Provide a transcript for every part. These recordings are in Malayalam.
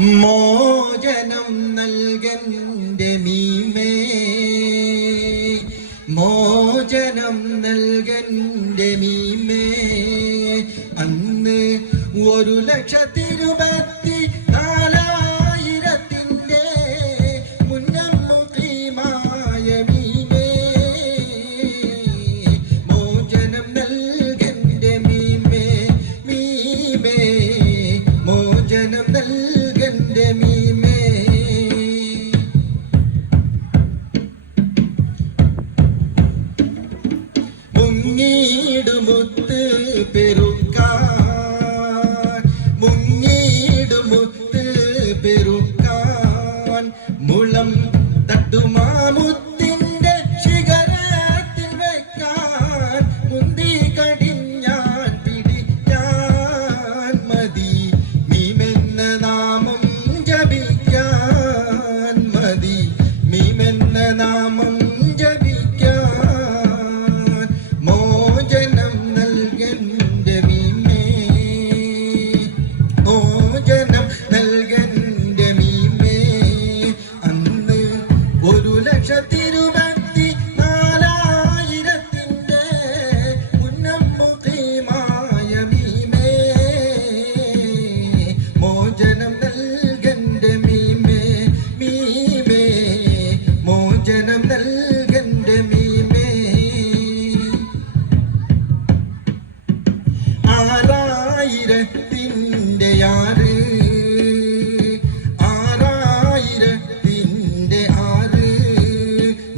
മോചനം നൽകന്റെ മീമേ, മോചനം നൽകന്റെ മീമേ. അന്ന് 1,24,000 മുന്നം മുഖീമായ മീമേ, മോചനം നൽകന്റെ മീമേ, മീമേ, മോചനം നൽകന്റെ മീമേ. മുങ്ങിടുമുത്ത് പെരുക്കാൻ, മുങ്ങിടുമുത്ത് പെരുക്കാൻ, മുളം തട്ടുമാമുത്തിന്റെ ശിഖരത്തിൽ വെക്കാൻ, മുന്തി കടിഞ്ഞാൻ പിടിക്കാൻ മതി മീമെന്ന നാമം ജപിക്കാൻ, മതി മീമെന്ന നാമം ജപിക്കാൻ. മോചനം നൽകന്റെ മീമേ, മോചനം നൽകന്റെ മീമേ. അന്ന് 1,24,000 മുന്നം മുഖീമായ മീമേ, മോചനം നൽകന്റെ മീമേ, മീമേ, മോചനം നൽകന്റെ മീമേ. 6,000 6, 6,000 6,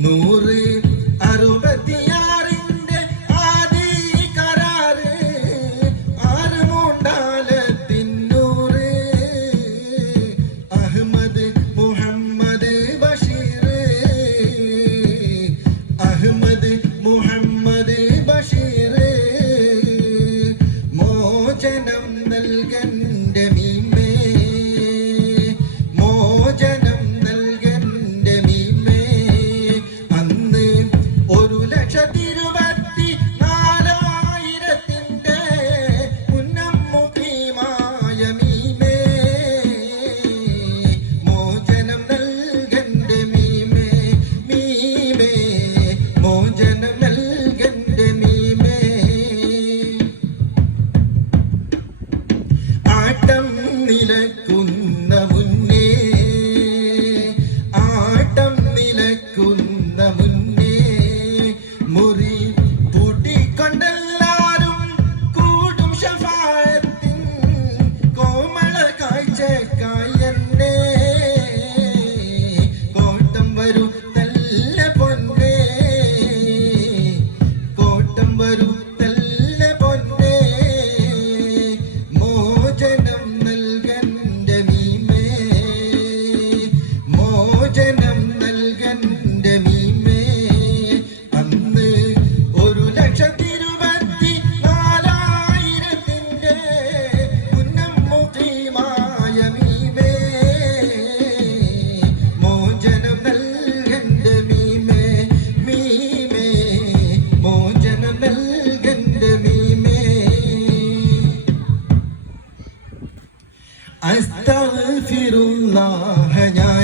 166 ആദി കരാറ്, 6 മൂണ്ടാലത്തിന്നൂറ്. അഹ്മദ് മുഹമ്മദ് ബഷീർ, അഹ്മദ് മുഹമ്മദ് ബഷീർ. മോചനം നൽകന്റെ മീമേ, മോചനം നൽകന്റെ മീമേ. അന്ന് 1,24,000 മുന്നം മുഖീമായ മീമേ, മോചനം നൽകന്റെ മീമേ, മീമേ, മോചനം നൽകന്റെ മീമേ. ആട്ടം നിലക്കുന്ന മുന്നേ, ആട്ടം നിലക്കുന്ന മുന്നേ, മുറി പൂട്ടിക്കൊണ്ടെല്ലാരും കൂടും ശഫാഅത്തിൻ കോമള കാഴ്ചക്കായെന്നേ. കോട്ടം വരൂ തല്ല പൊന്നേ, കോട്ടം വരൂ തല്ല പൊന്നേ. മോചനം നൽകന്റെ മീമേ, മോചനം നൽകന്റെ മീമേ. അന്ന് 1,24,000 മുന്നം മുഖീമായ മീമേ, മോചനം നൽകന്റെ മീമേ, മീമേ, മോചനം നൽകന്റെ മീമേ. അസ്തഗ്ഫിറുല്ലാഹ ഞാൻ